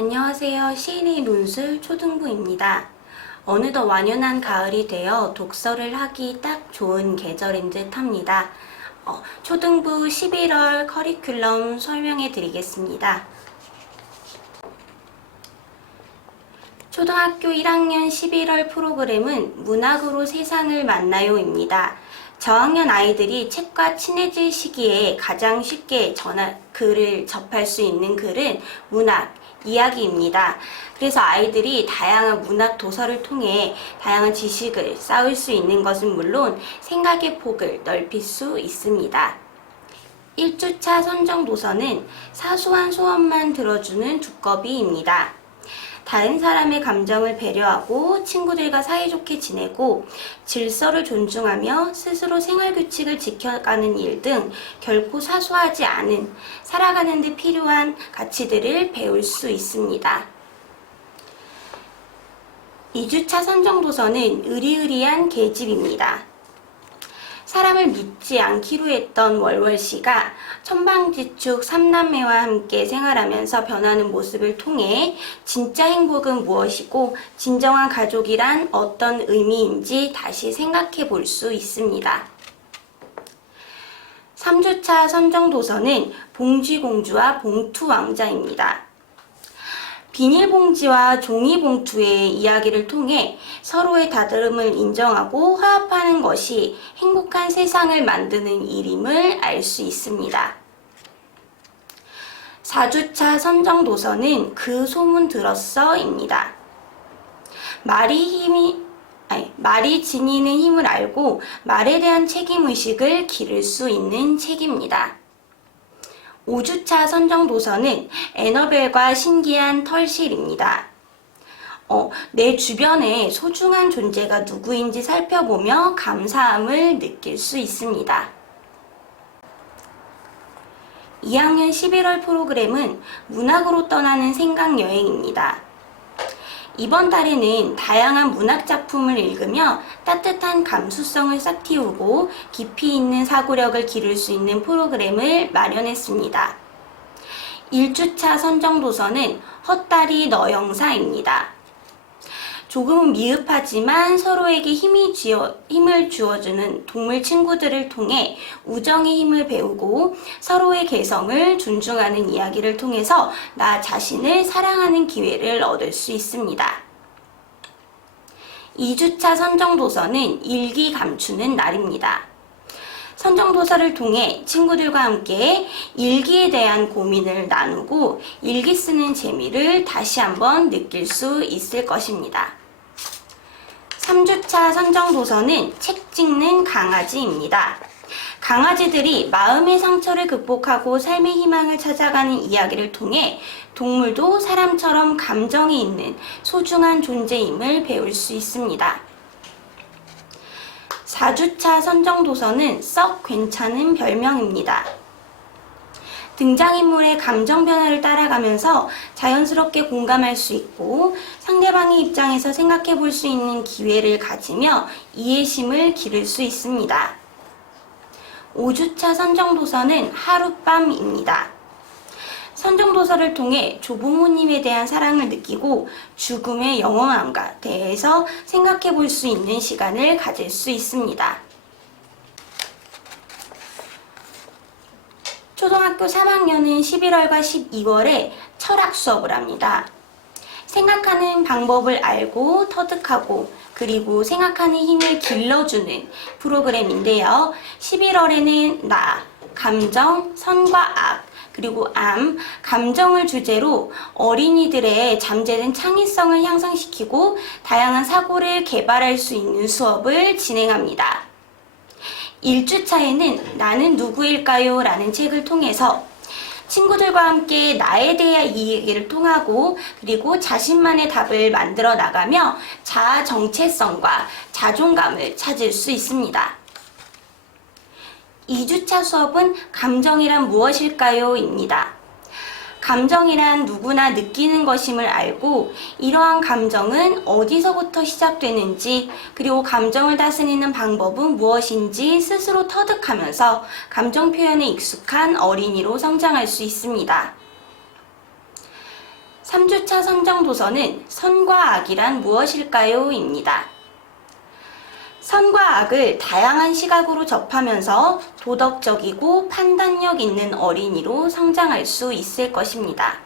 안녕하세요. 시인의 논술 초등부입니다. 어느덧 완연한 가을이 되어 독서를 하기 딱 좋은 계절인 듯 합니다. 어, 초등부 11월 커리큘럼 설명해 드리겠습니다. 초등학교 1학년 11월 프로그램은 문학으로 세상을 만나요입니다. 저학년 아이들이 책과 친해질 시기에 가장 쉽게 전화, 글을 접할 수 있는 글은 문학, 이야기입니다. 그래서 아이들이 다양한 문학 도서를 통해 다양한 지식을 쌓을 수 있는 것은 물론 생각의 폭을 넓힐 수 있습니다. 1주차 선정 도서는 사소한 소원만 들어주는 두꺼비입니다. 다른 사람의 감정을 배려하고 친구들과 사이좋게 지내고 질서를 존중하며 스스로 생활 규칙을 지켜가는 일 등 결코 사소하지 않은 살아가는 데 필요한 가치들을 배울 수 있습니다. 2주차 선정 도서는 의리의리한 계집입니다. 사람을 믿지 않기로 했던 월월 씨가 천방지축 삼남매와 함께 생활하면서 변하는 모습을 통해 진짜 행복은 무엇이고 진정한 가족이란 어떤 의미인지 다시 생각해 볼 수 있습니다. 3주차 선정 도서는 봉쥐공주와 봉투왕자입니다. 비닐봉지와 종이봉투의 이야기를 통해 서로의 다름을 인정하고 화합하는 것이 행복한 세상을 만드는 일임을 알 수 있습니다. 4주차 선정 도서는 그 소문 들었어입니다. 말이 힘이 아니, 말이 지니는 힘을 알고 말에 대한 책임의식을 기를 수 있는 책입니다. 5주차 선정 도서는 에너벨과 신기한 털실입니다. 어, 내 주변에 소중한 존재가 누구인지 살펴보며 감사함을 느낄 수 있습니다. 2학년 11월 프로그램은 문학으로 떠나는 생각 여행입니다. 이번 달에는 다양한 문학 작품을 읽으며 따뜻한 감수성을 싹 틔우고 깊이 있는 사고력을 기를 수 있는 프로그램을 마련했습니다. 1주차 선정 도서는 헛다리 너영사입니다. 조금은 미흡하지만 서로에게 힘이 쥐어, 힘을 주어주는 동물 친구들을 통해 우정의 힘을 배우고 서로의 개성을 존중하는 이야기를 통해서 나 자신을 사랑하는 기회를 얻을 수 있습니다. 2주차 선정도서는 일기 감추는 날입니다. 선정도서를 통해 친구들과 함께 일기에 대한 고민을 나누고 일기 쓰는 재미를 다시 한번 느낄 수 있을 것입니다. 3주차 선정 도서는 책 찍는 강아지입니다. 강아지들이 마음의 상처를 극복하고 삶의 희망을 찾아가는 이야기를 통해 동물도 사람처럼 감정이 있는 소중한 존재임을 배울 수 있습니다. 4주차 선정도서는 썩 괜찮은 별명입니다. 등장인물의 감정 변화를 따라가면서 자연스럽게 공감할 수 있고 상대방의 입장에서 생각해 볼 수 있는 기회를 가지며 이해심을 기를 수 있습니다. 5주차 선정도서는 하룻밤입니다. 선정도서를 통해 조부모님에 대한 사랑을 느끼고 죽음의 영원함과 대해서 생각해 볼 수 있는 시간을 가질 수 있습니다. 초등학교 3학년은 11월과 12월에 철학 수업을 합니다. 생각하는 방법을 알고 터득하고 그리고 생각하는 힘을 길러주는 프로그램인데요. 11월에는 나, 감정, 선과 악, 그리고 암, 감정을 주제로 어린이들의 잠재된 창의성을 향상시키고 다양한 사고를 개발할 수 있는 수업을 진행합니다. 1주차에는 나는 누구일까요? 라는 책을 통해서 친구들과 함께 나에 대한 이야기를 통하고 그리고 자신만의 답을 만들어 나가며 자아 정체성과 자존감을 찾을 수 있습니다. 2주차 수업은 감정이란 무엇일까요? 입니다. 감정이란 누구나 느끼는 것임을 알고 이러한 감정은 어디서부터 시작되는지 그리고 감정을 다스리는 방법은 무엇인지 스스로 터득하면서 감정 표현에 익숙한 어린이로 성장할 수 있습니다. 3주차 선정 도서는 선과 악이란 무엇일까요? 입니다. 선과 악을 다양한 시각으로 접하면서 도덕적이고 판단력 있는 어린이로 성장할 수 있을 것입니다.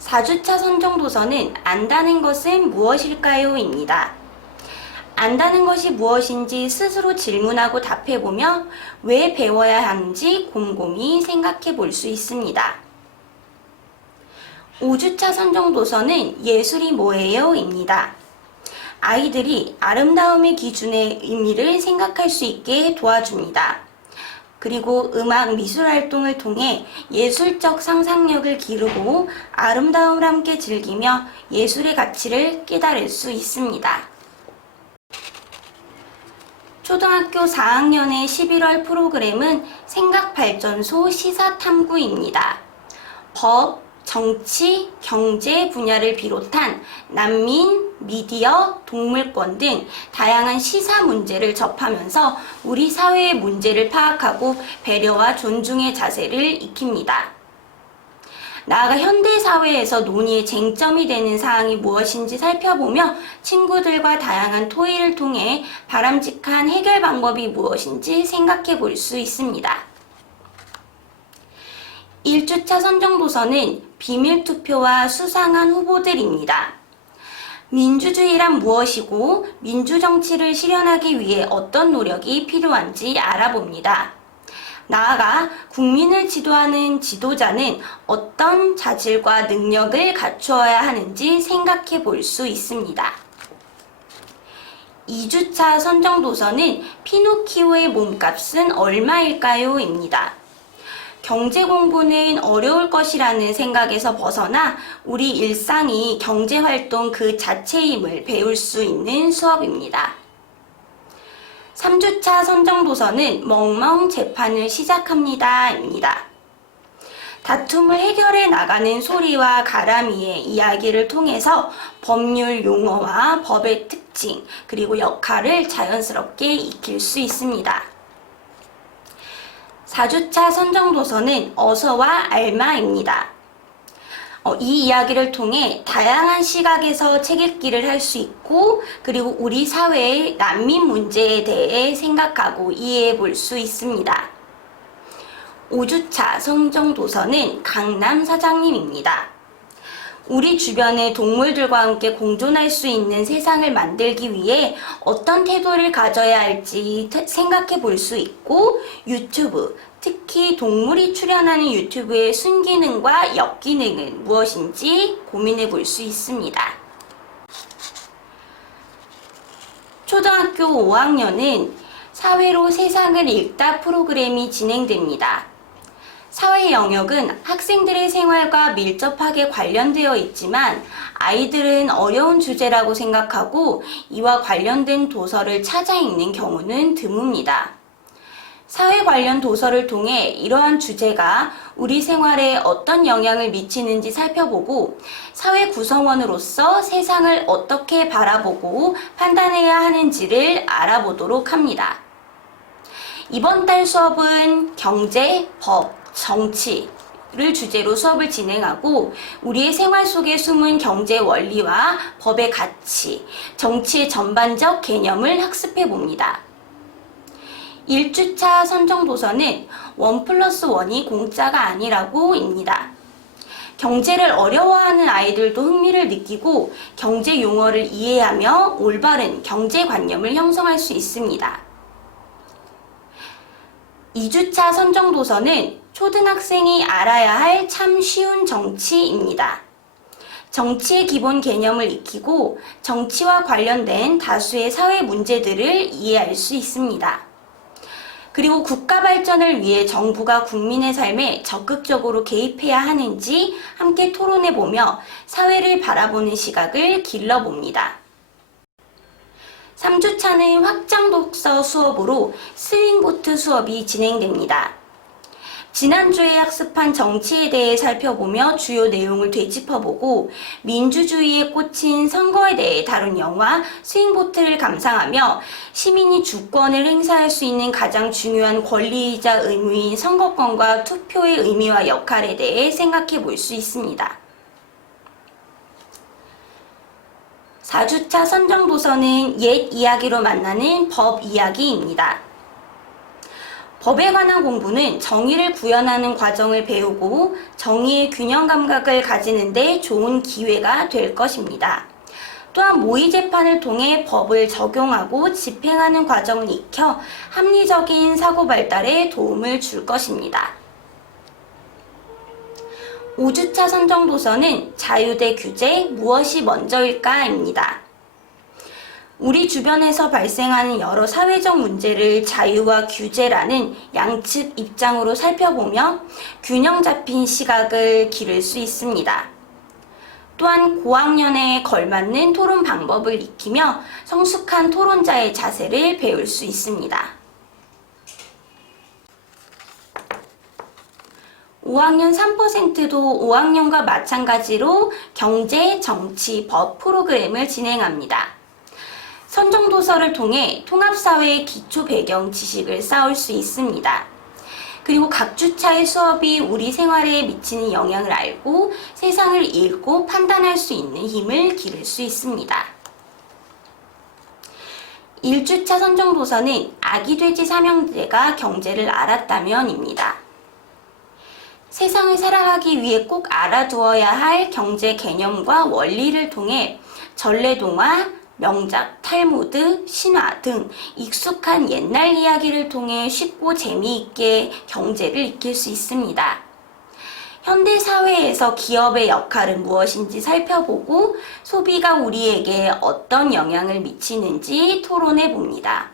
4주차 선정 도서는 안다는 것은 무엇일까요? 입니다. 안다는 것이 무엇인지 스스로 질문하고 답해보며 왜 배워야 하는지 곰곰이 생각해 볼 수 있습니다. 5주차 선정 도서는 예술이 뭐예요? 입니다. 아이들이 아름다움의 기준의 의미를 생각할 수 있게 도와줍니다. 그리고 음악 미술 활동을 통해 예술적 상상력을 기르고 아름다움을 함께 즐기며 예술의 가치를 깨달을 수 있습니다. 초등학교 4학년의 11월 프로그램은 생각발전소 시사탐구입니다. 법, 정치, 경제 분야를 비롯한 난민, 미디어, 동물권 등 다양한 시사 문제를 접하면서 우리 사회의 문제를 파악하고 배려와 존중의 자세를 익힙니다. 나아가 현대 사회에서 논의의 쟁점이 되는 사항이 무엇인지 살펴보며 친구들과 다양한 토의를 통해 바람직한 해결 방법이 무엇인지 생각해 볼 수 있습니다. 1주차 선정도서는 비밀 투표와 수상한 후보들입니다. 민주주의란 무엇이고 민주정치를 실현하기 위해 어떤 노력이 필요한지 알아봅니다. 나아가 국민을 지도하는 지도자는 어떤 자질과 능력을 갖추어야 하는지 생각해 볼 수 있습니다. 2주차 선정도서는 피노키오의 몸값은 얼마일까요? 입니다. 경제 공부는 어려울 것이라는 생각에서 벗어나 우리 일상이 경제 활동 그 자체임을 배울 수 있는 수업입니다. 3주차 선정도서는 멍멍 재판을 시작합니다. 입니다. 다툼을 해결해 나가는 소리와 가람이의 이야기를 통해서 법률 용어와 법의 특징, 그리고 역할을 자연스럽게 익힐 수 있습니다. 4주차 선정도서는 어서와 알마입니다. 어, 이 이야기를 통해 다양한 시각에서 책 읽기를 할 수 있고, 그리고 우리 사회의 난민 문제에 대해 생각하고 이해해 볼 수 있습니다. 5주차 선정도서는 강남 사장님입니다. 우리 주변의 동물들과 함께 공존할 수 있는 세상을 만들기 위해 어떤 태도를 가져야 할지 생각해 볼 수 있고 유튜브, 특히 동물이 출연하는 유튜브의 순기능과 역기능은 무엇인지 고민해 볼 수 있습니다. 초등학교 5학년은 사회로 세상을 읽다 프로그램이 진행됩니다. 사회 영역은 학생들의 생활과 밀접하게 관련되어 있지만 아이들은 어려운 주제라고 생각하고 이와 관련된 도서를 찾아 읽는 경우는 드뭅니다. 사회 관련 도서를 통해 이러한 주제가 우리 생활에 어떤 영향을 미치는지 살펴보고 사회 구성원으로서 세상을 어떻게 바라보고 판단해야 하는지를 알아보도록 합니다. 이번 달 수업은 경제, 법, 정치 를 주제로 수업을 진행하고 우리의 생활 속에 숨은 경제 원리와 법의 가치, 정치의 전반적 개념을 학습해 봅니다. 1주차 선정도서는 원 플러스 원이 공짜가 아니라고 입니다. 경제를 어려워하는 아이들도 흥미를 느끼고 경제 용어를 이해하며 올바른 경제관념을 형성할 수 있습니다. 2주차 선정도서는 초등학생이 알아야 할 참 쉬운 정치입니다. 정치의 기본 개념을 익히고 정치와 관련된 다수의 사회 문제들을 이해할 수 있습니다. 그리고 국가 발전을 위해 정부가 국민의 삶에 적극적으로 개입해야 하는지 함께 토론해 보며 사회를 바라보는 시각을 길러봅니다. 3주차는 확장 독서 수업으로 스윙보트 수업이 진행됩니다. 지난주에 학습한 정치에 대해 살펴보며 주요 내용을 되짚어보고 민주주의에 꽂힌 선거에 대해 다룬 영화 스윙보트를 감상하며 시민이 주권을 행사할 수 있는 가장 중요한 권리이자 의무인 선거권과 투표의 의미와 역할에 대해 생각해 볼 수 있습니다. 4주차 선정도서는 옛 이야기로 만나는 법 이야기입니다. 법에 관한 공부는 정의를 구현하는 과정을 배우고 정의의 균형 감각을 가지는데 좋은 기회가 될 것입니다. 또한 모의 재판을 통해 법을 적용하고 집행하는 과정을 익혀 합리적인 사고 발달에 도움을 줄 것입니다. 5주차 선정도서는 자유대 규제 무엇이 먼저일까입니다. 우리 주변에서 발생하는 여러 사회적 문제를 자유와 규제라는 양측 입장으로 살펴보며 균형 잡힌 시각을 기를 수 있습니다. 또한 고학년에 걸맞는 토론 방법을 익히며 성숙한 토론자의 자세를 배울 수 있습니다. 5학년 3%도 5학년과 마찬가지로 경제, 정치, 법 프로그램을 진행합니다. 선정도서를 통해 통합사회의 기초 배경 지식을 쌓을 수 있습니다. 그리고 각 주차의 수업이 우리 생활에 미치는 영향을 알고 세상을 읽고 판단할 수 있는 힘을 기를 수 있습니다. 1주차 선정도서는 아기 돼지 삼형제가 경제를 알았다면입니다. 세상을 살아가기 위해 꼭 알아두어야 할 경제 개념과 원리를 통해 전래동화, 명작, 탈무드, 신화 등 익숙한 옛날 이야기를 통해 쉽고 재미있게 경제를 익힐 수 있습니다. 현대 사회에서 기업의 역할은 무엇인지 살펴보고 소비가 우리에게 어떤 영향을 미치는지 토론해 봅니다.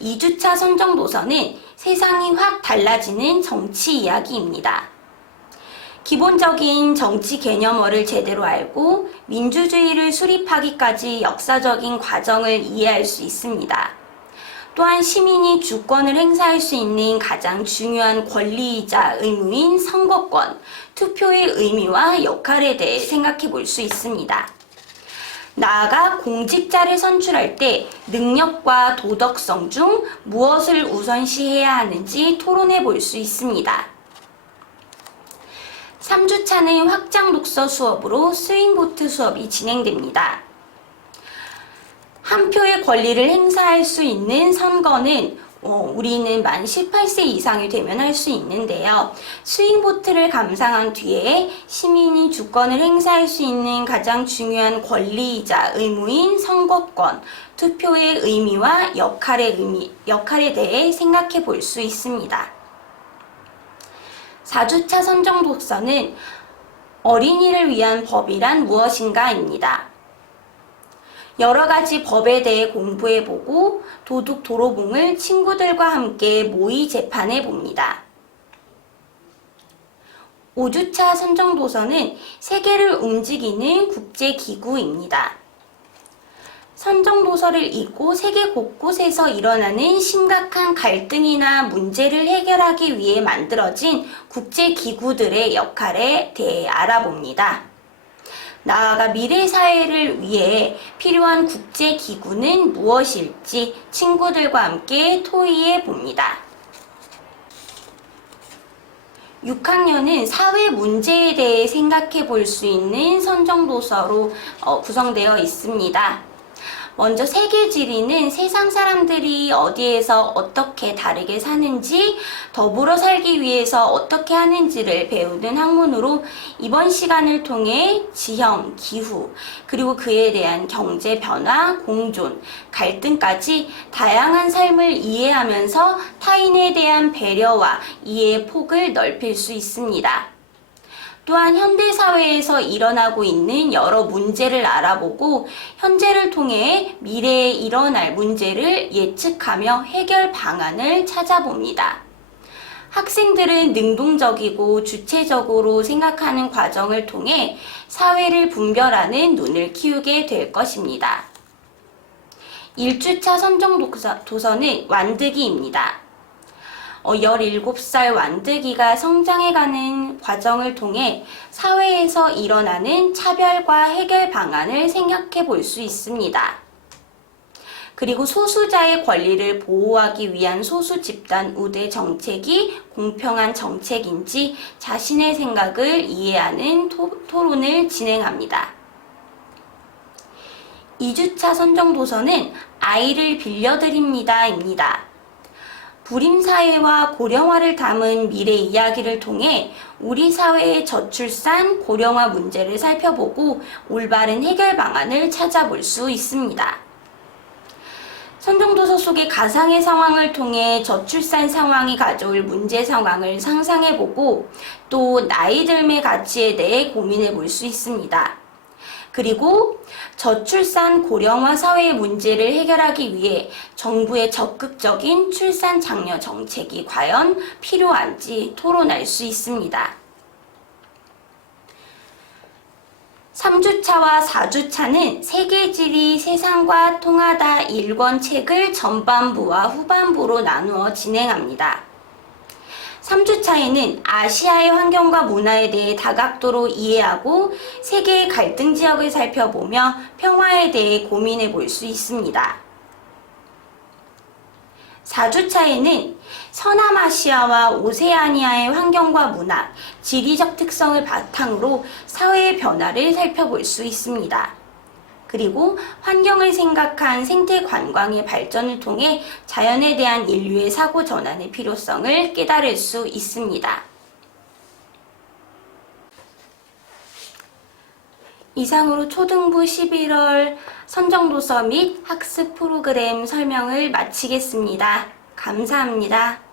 2주차 선정도서는 세상이 확 달라지는 정치 이야기입니다. 기본적인 정치 개념어를 제대로 알고 민주주의를 수립하기까지 역사적인 과정을 이해할 수 있습니다. 또한 시민이 주권을 행사할 수 있는 가장 중요한 권리이자 의무인 선거권, 투표의 의미와 역할에 대해 생각해 볼 수 있습니다. 나아가 공직자를 선출할 때 능력과 도덕성 중 무엇을 우선시해야 하는지 토론해 볼 수 있습니다. 3주차는 확장 독서 수업으로 스윙보트 수업이 진행됩니다. 한 표의 권리를 행사할 수 있는 선거는 어, 우리는 만 18세 이상이 되면 할 수 있는데요. 스윙보트를 감상한 뒤에 시민이 주권을 행사할 수 있는 가장 중요한 권리이자 의무인 선거권, 투표의 의미와 역할의 의미, 역할에 대해 생각해 볼 수 있습니다. 4주차 선정 독서는 어린이를 위한 법이란 무엇인가입니다. 여러 가지 법에 대해 공부해 보고 도둑 도로봉을 친구들과 함께 모의 재판해 봅니다. 5주차 선정도서는 세계를 움직이는 국제기구입니다. 선정도서를 읽고 세계 곳곳에서 일어나는 심각한 갈등이나 문제를 해결하기 위해 만들어진 국제기구들의 역할에 대해 알아봅니다. 나아가 미래 사회를 위해 필요한 국제기구는 무엇일지 친구들과 함께 토의해 봅니다. 6학년은 사회 문제에 대해 생각해 볼 수 있는 선정도서로 어, 구성되어 있습니다. 먼저 세계 지리는 세상 사람들이 어디에서 어떻게 다르게 사는지 더불어 살기 위해서 어떻게 하는지를 배우는 학문으로 이번 시간을 통해 지형, 기후, 그리고 그에 대한 경제 변화, 공존, 갈등까지 다양한 삶을 이해하면서 타인에 대한 배려와 이해의 폭을 넓힐 수 있습니다. 또한 현대사회에서 일어나고 있는 여러 문제를 알아보고 현재를 통해 미래에 일어날 문제를 예측하며 해결 방안을 찾아봅니다. 학생들은 능동적이고 주체적으로 생각하는 과정을 통해 사회를 분별하는 눈을 키우게 될 것입니다. 1주차 선정 도서는 완득이입니다. 17살 어, 완득이가 성장해가는 과정을 통해 사회에서 일어나는 차별과 해결 방안을 생각해 볼 수 있습니다. 그리고 소수자의 권리를 보호하기 위한 소수 집단 우대 정책이 공평한 정책인지 자신의 생각을 이해하는 토, 토론을 진행합니다. 2주차 선정 도서는 아이를 빌려드립니다입니다. 불임사회와 고령화를 담은 미래 이야기를 통해 우리 사회의 저출산, 고령화 문제를 살펴보고 올바른 해결 방안을 찾아볼 수 있습니다. 선정도서 속의 가상의 상황을 통해 저출산 상황이 가져올 문제 상황을 상상해보고 또 나이 들매 가치에 대해 고민해 볼 수 있습니다. 그리고 저출산 고령화 사회의 문제를 해결하기 위해 정부의 적극적인 출산 장려 정책이 과연 필요한지 토론할 수 있습니다. 3주차와 4주차는 세계질이 세상과 통하다 일권 책을 전반부와 후반부로 나누어 진행합니다. 3주차에는 아시아의 환경과 문화에 대해 다각도로 이해하고 세계의 갈등 지역을 살펴보며 평화에 대해 고민해 볼 수 있습니다. 4주차에는 서남아시아와 오세아니아의 환경과 문화, 지리적 특성을 바탕으로 사회의 변화를 살펴볼 수 있습니다. 그리고 환경을 생각한 생태 관광의 발전을 통해 자연에 대한 인류의 사고 전환의 필요성을 깨달을 수 있습니다. 이상으로 초등부 11월 선정도서 및 학습 프로그램 설명을 마치겠습니다. 감사합니다.